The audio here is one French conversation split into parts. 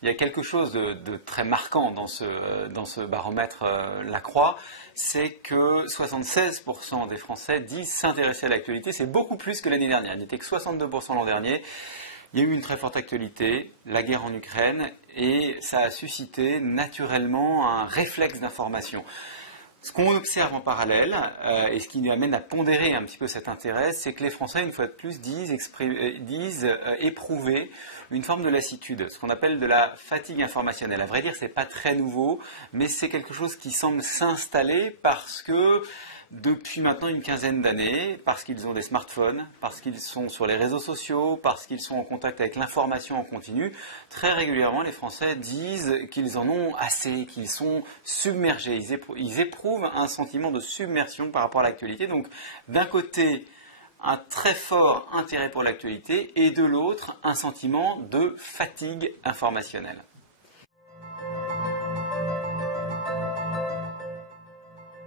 Il y a quelque chose de très marquant dans ce baromètre Lacroix, c'est que 76% des Français disent s'intéresser à l'actualité. C'est beaucoup plus que l'année dernière. Il n'était que 62% l'an dernier. Il y a eu une très forte actualité, la guerre en Ukraine, et ça a suscité naturellement un réflexe d'information. Ce qu'on observe en parallèle, et ce qui nous amène à pondérer un petit peu cet intérêt, c'est que les Français, une fois de plus, disent éprouver une forme de lassitude, ce qu'on appelle de la fatigue informationnelle. À vrai dire, ce n'est pas très nouveau, mais c'est quelque chose qui semble s'installer parce que depuis maintenant une quinzaine d'années, parce qu'ils ont des smartphones, parce qu'ils sont sur les réseaux sociaux, parce qu'ils sont en contact avec l'information en continu, très régulièrement les Français disent qu'ils en ont assez, qu'ils sont submergés. Ils éprouvent un sentiment de submersion par rapport à l'actualité. Donc d'un côté, un très fort intérêt pour l'actualité et de l'autre, un sentiment de fatigue informationnelle.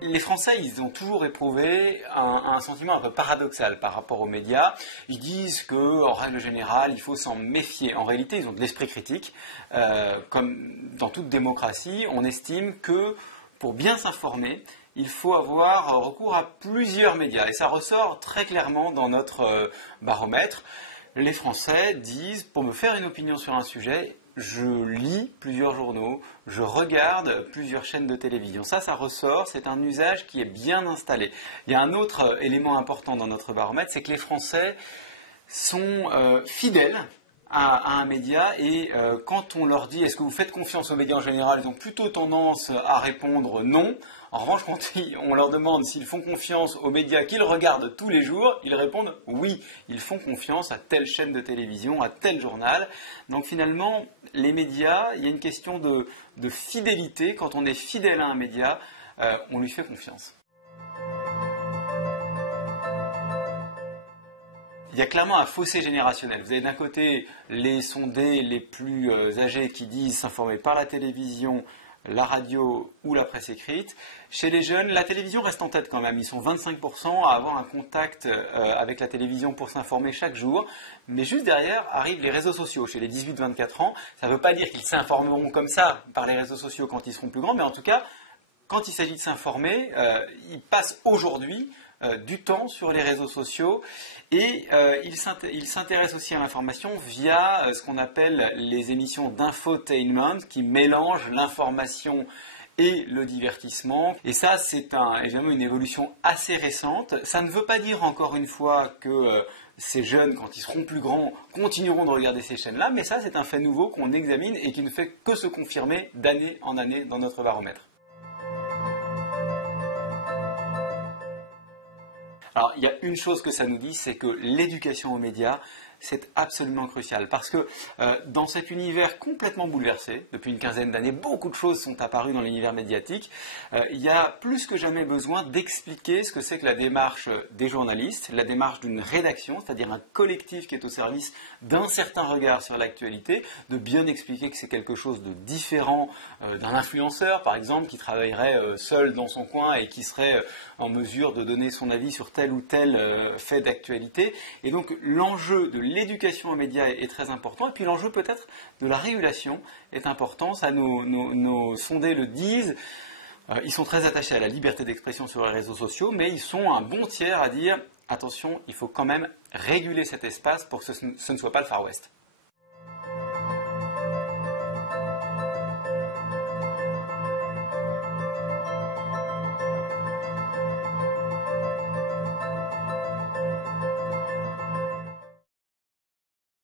Les Français, ils ont toujours éprouvé un sentiment un peu paradoxal par rapport aux médias. Ils disent qu'en règle générale, il faut s'en méfier. En réalité, ils ont de l'esprit critique. Comme dans toute démocratie, on estime que pour bien s'informer, il faut avoir recours à plusieurs médias. Et ça ressort très clairement dans notre baromètre. Les Français disent, pour me faire une opinion sur un sujet, je lis plusieurs journaux, je regarde plusieurs chaînes de télévision. Ça ressort, c'est un usage qui est bien installé. Il y a un autre élément important dans notre baromètre, c'est que les Français sont fidèles à un média et quand on leur dit est-ce que vous faites confiance aux médias en général, ils ont plutôt tendance à répondre non. En revanche, quand on leur demande s'ils font confiance aux médias qu'ils regardent tous les jours, ils répondent oui, ils font confiance à telle chaîne de télévision, à tel journal. Donc finalement, les médias, il y a une question de fidélité. Quand on est fidèle à un média, on lui fait confiance. Il y a clairement un fossé générationnel. Vous avez d'un côté les sondés les plus âgés qui disent s'informer par la télévision, la radio ou la presse écrite. Chez les jeunes, la télévision reste en tête quand même. Ils sont 25% à avoir un contact avec la télévision pour s'informer chaque jour. Mais juste derrière arrivent les réseaux sociaux. Chez les 18-24 ans, ça ne veut pas dire qu'ils s'informeront comme ça par les réseaux sociaux quand ils seront plus grands, mais en tout cas, quand il s'agit de s'informer, ils passent aujourd'hui du temps sur les réseaux sociaux et ils s'intéressent aussi à l'information via ce qu'on appelle les émissions d'infotainment qui mélangent l'information et le divertissement. Et ça, c'est évidemment une évolution assez récente. Ça ne veut pas dire encore une fois que ces jeunes, quand ils seront plus grands, continueront de regarder ces chaînes-là, mais ça, c'est un fait nouveau qu'on examine et qui ne fait que se confirmer d'année en année dans notre baromètre. Alors, il y a une chose que ça nous dit, c'est que l'éducation aux médias, c'est absolument crucial. Parce que dans cet univers complètement bouleversé, depuis une quinzaine d'années, beaucoup de choses sont apparues dans l'univers médiatique. Il y a plus que jamais besoin d'expliquer ce que c'est que la démarche des journalistes, la démarche d'une rédaction, c'est-à-dire un collectif qui est au service d'un certain regard sur l'actualité, de bien expliquer que c'est quelque chose de différent d'un influenceur, par exemple, qui travaillerait seul dans son coin et qui serait en mesure de donner son avis sur tel ou tel fait d'actualité. Et donc l'enjeu de l'éducation aux médias est très important. Et puis l'enjeu peut-être de la régulation est important. Ça, nos sondés le disent. Ils sont très attachés à la liberté d'expression sur les réseaux sociaux, mais ils sont un bon tiers à dire attention, il faut quand même réguler cet espace pour que ce ne soit pas le Far West.